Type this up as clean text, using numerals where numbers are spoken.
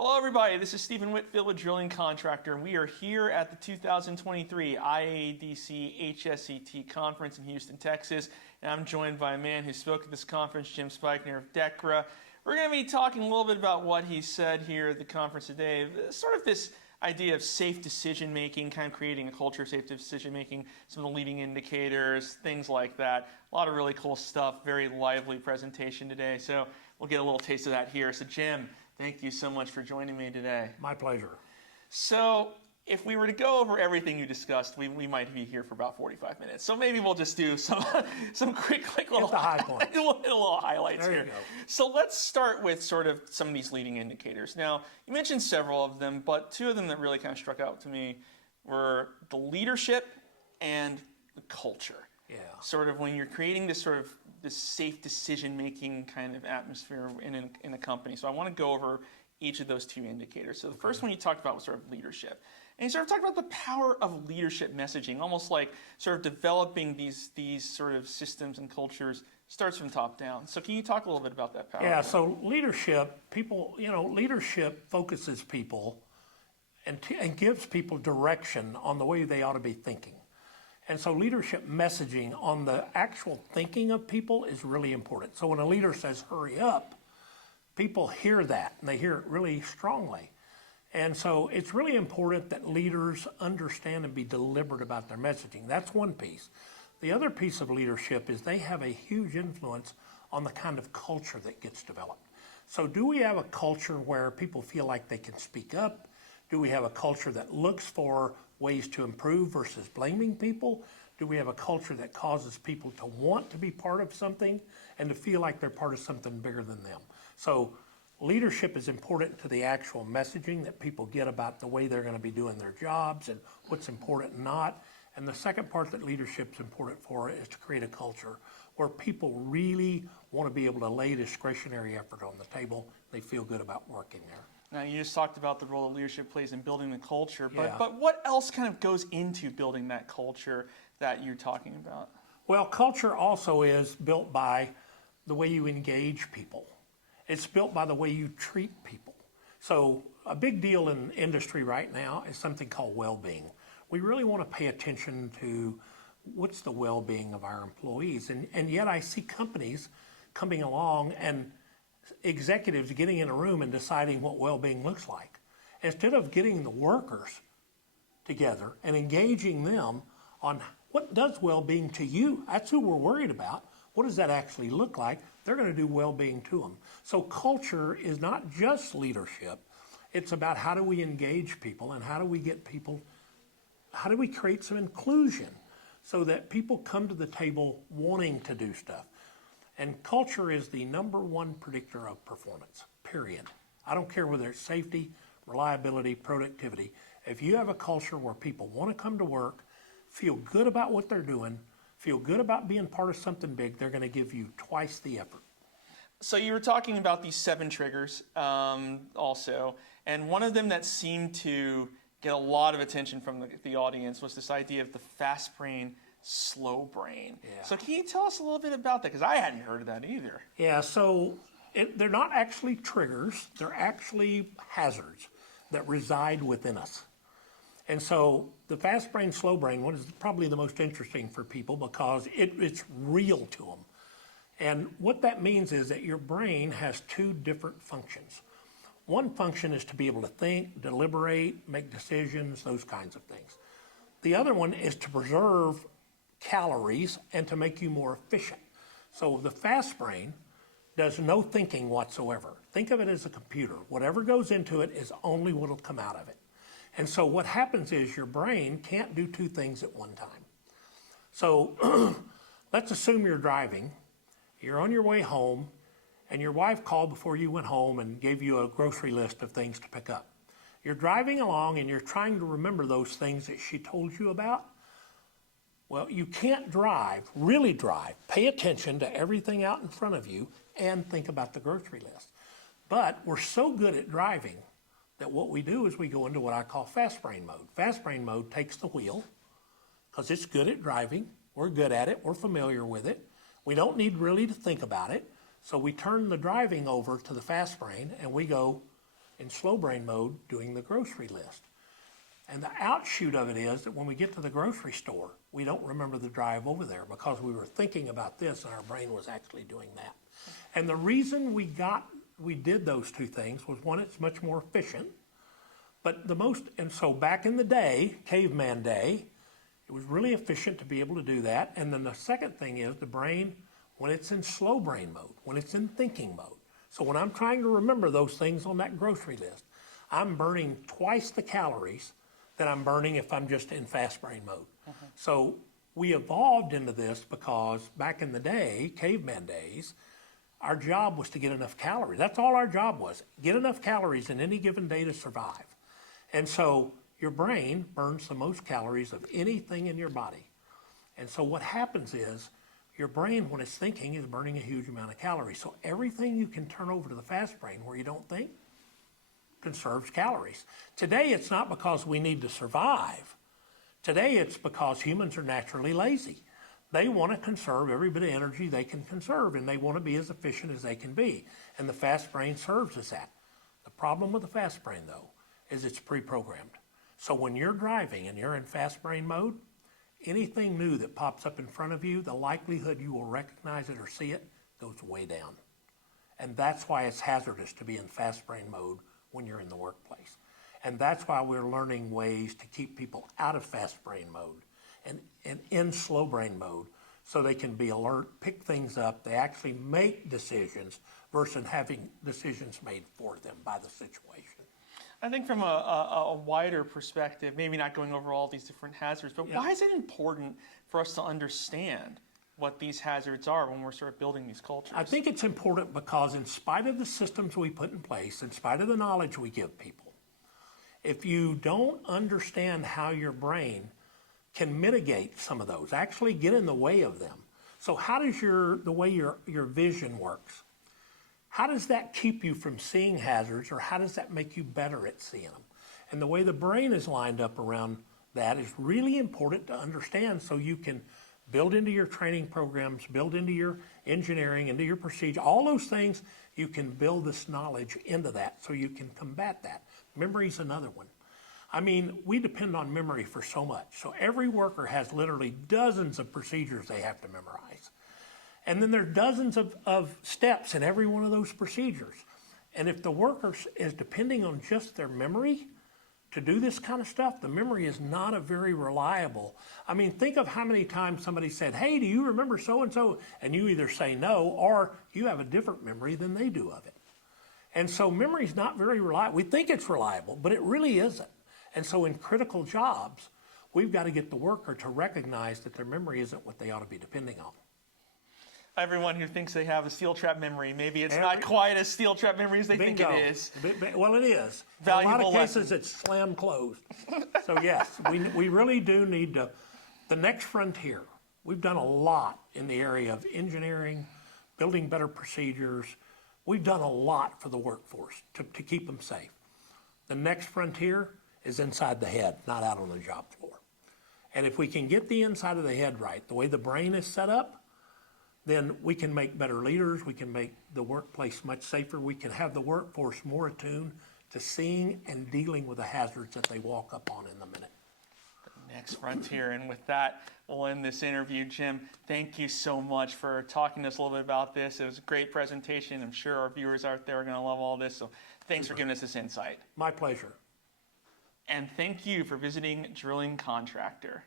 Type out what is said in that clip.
Hello everybody, this is Stephen Whitfield, a drilling contractor, and we are here at the 2023 IADC HSET conference in Houston, Texas, and I'm joined by a man who spoke at this conference, Jim Spigener of DEKRA. We're going to be talking a little bit about what he said here at the conference today, sort of this idea of safe decision making, kind of creating a culture of safe decision making, some of the leading indicators, things like that. A lot of really cool stuff, very lively presentation today, so we'll get a little taste of that here. So Jim, thank you so much for joining me today. My pleasure. So if we were to go over everything you discussed, we might be here for about 45 minutes. So maybe we'll just do some quick little, high points. little highlights there here. You go. So let's start with sort of some of these leading indicators. Now, you mentioned several of them, but two of them that really kind of struck out to me were the leadership and the culture. Yeah. Sort of when you're creating this safe decision-making kind of atmosphere in a company. So I want to go over each of those two indicators. So the first one you talked about was sort of leadership. And you sort of talked about the power of leadership messaging, almost like sort of developing these sort of systems and cultures starts from top down. So can you talk a little bit about that power? Yeah, so leadership, leadership focuses people and gives people direction on the way they ought to be thinking. And so leadership messaging on the actual thinking of people is really important. So when a leader says, hurry up, people hear that, and they hear it really strongly. And so it's really important that leaders understand and be deliberate about their messaging. That's one piece. The other piece of leadership is they have a huge influence on the kind of culture that gets developed. So do we have a culture where people feel like they can speak up? Do we have a culture that looks for ways to improve versus blaming people? Do we have a culture that causes people to want to be part of something and to feel like they're part of something bigger than them? So leadership is important to the actual messaging that people get about the way they're going to be doing their jobs and what's important and not. And the second part that leadership's important for is to create a culture where people really want to be able to lay discretionary effort on the table. They feel good about working there. Now, you just talked about the role that leadership plays in building the culture, Yeah. but what else kind of goes into building that culture that you're talking about? Well, culture also is built by the way you engage people. It's built by the way you treat people. So a big deal in industry right now is something called well-being. We really want to pay attention to what's the well-being of our employees. And yet I see companies coming along and executives getting in a room and deciding what well-being looks like. Instead of getting the workers together and engaging them on what does well-being to you, that's who we're worried about. What does that actually look like? They're going to do well-being to them. So culture is not just leadership. It's about how do we engage people and how do we get people, how do we create some inclusion so that people come to the table wanting to do stuff. And culture is the number one predictor of performance, period. I don't care whether it's safety, reliability, productivity. If you have a culture where people want to come to work, feel good about what they're doing, feel good about being part of something big, they're going to give you twice the effort. So you were talking about these 7 triggers also, and one of them that seemed to get a lot of attention from the audience was this idea of the fast brain, slow brain. Yeah. So can you tell us a little bit about that? Because I hadn't heard of that either. Yeah, so they're not actually triggers, they're actually hazards that reside within us. And so the fast brain, slow brain one is probably the most interesting for people because it's real to them. And what that means is that your brain has 2 different functions. One function is to be able to think, deliberate, make decisions, those kinds of things. The other one is to preserve calories and to make you more efficient. So the fast brain does no thinking whatsoever. Think of it as a computer. Whatever goes into it is only what will come out of it. And so what happens is your brain can't do 2 things at one time. So let's assume you're driving, you're on your way home, and your wife called before you went home and gave you a grocery list of things to pick up. You're driving along and you're trying to remember those things that she told you about. Well, you can't really drive, pay attention to everything out in front of you and think about the grocery list. But we're so good at driving that what we do is we go into what I call fast brain mode. Fast brain mode takes the wheel because it's good at driving. We're good at it. We're familiar with it. We don't need really to think about it. So we turn the driving over to the fast brain and we go, in slow brain mode doing the grocery list. And the outshoot of it is that when we get to the grocery store, we don't remember the drive over there because we were thinking about this and our brain was actually doing that. And the reason we did those two things was, one, it's much more efficient. But and so back in the day, caveman day, it was really efficient to be able to do that. And then the second thing is the brain, when it's in slow brain mode, when it's in thinking mode. So when I'm trying to remember those things on that grocery list, I'm burning twice the calories that I'm burning if I'm just in fast brain mode. So we evolved into this because back in the day, caveman days, our job was to get enough calories. That's all our job was, get enough calories in any given day to survive. And so your brain burns the most calories of anything in your body. And so what happens is your brain, when it's thinking, is burning a huge amount of calories. So everything you can turn over to the fast brain where you don't think conserves calories. Today, it's not because we need to survive. Today, it's because humans are naturally lazy. They want to conserve every bit of energy they can conserve, and they want to be as efficient as they can be. And the fast brain serves as that. The problem with the fast brain, though, is it's pre-programmed. So when you're driving and you're in fast brain mode, anything new that pops up in front of you, the likelihood you will recognize it or see it goes way down. And that's why it's hazardous to be in fast brain mode when you're in the workplace. And that's why we're learning ways to keep people out of fast brain mode and in slow brain mode so they can be alert, pick things up, they actually make decisions versus having decisions made for them by the situation. I think from a wider perspective, maybe not going over all these different hazards, but why is it important for us to understand what these hazards are when we're sort of building these cultures? I think it's important because in spite of the systems we put in place, in spite of the knowledge we give people, if you don't understand how your brain can mitigate some of those, actually get in the way of them. So how does the way your vision works, how does that keep you from seeing hazards, or how does that make you better at seeing them? And the way the brain is lined up around that is really important to understand so you can build into your training programs, build into your engineering, into your procedure, all those things, you can build this knowledge into that so you can combat that. Memory's another one. I mean, we depend on memory for so much. So every worker has literally dozens of procedures they have to memorize. And then there are dozens of steps in every one of those procedures. And if the worker is depending on just their memory to do this kind of stuff, the memory is not a very reliable. I mean, think of how many times somebody said, hey, do you remember so-and-so? And you either say no, or you have a different memory than they do of it. And so memory is not very reliable. We think it's reliable, but it really isn't. And so in critical jobs, we've got to get the worker to recognize that their memory isn't what they ought to be depending on. Everyone who thinks they have a steel trap memory, maybe it's not quite as steel trap memory as they think it is. Well, it is. Valuable in a lot of lesson. cases, it's slam closed. So yes, we really do need the next frontier. We've done a lot in the area of engineering, building better procedures. We've done a lot for the workforce to keep them safe. The next frontier is inside the head, not out on the job floor. And if we can get the inside of the head right, the way the brain is set up, then we can make better leaders, we can make the workplace much safer, we can have the workforce more attuned to seeing and dealing with the hazards that they walk up on in the minute. The next frontier. And with that, we'll end this interview. Jim, thank you so much for talking to us a little bit about this. It was a great presentation. I'm sure our viewers out there are going to love all this. So thanks for giving us this insight. My pleasure. And thank you for visiting Drilling Contractor.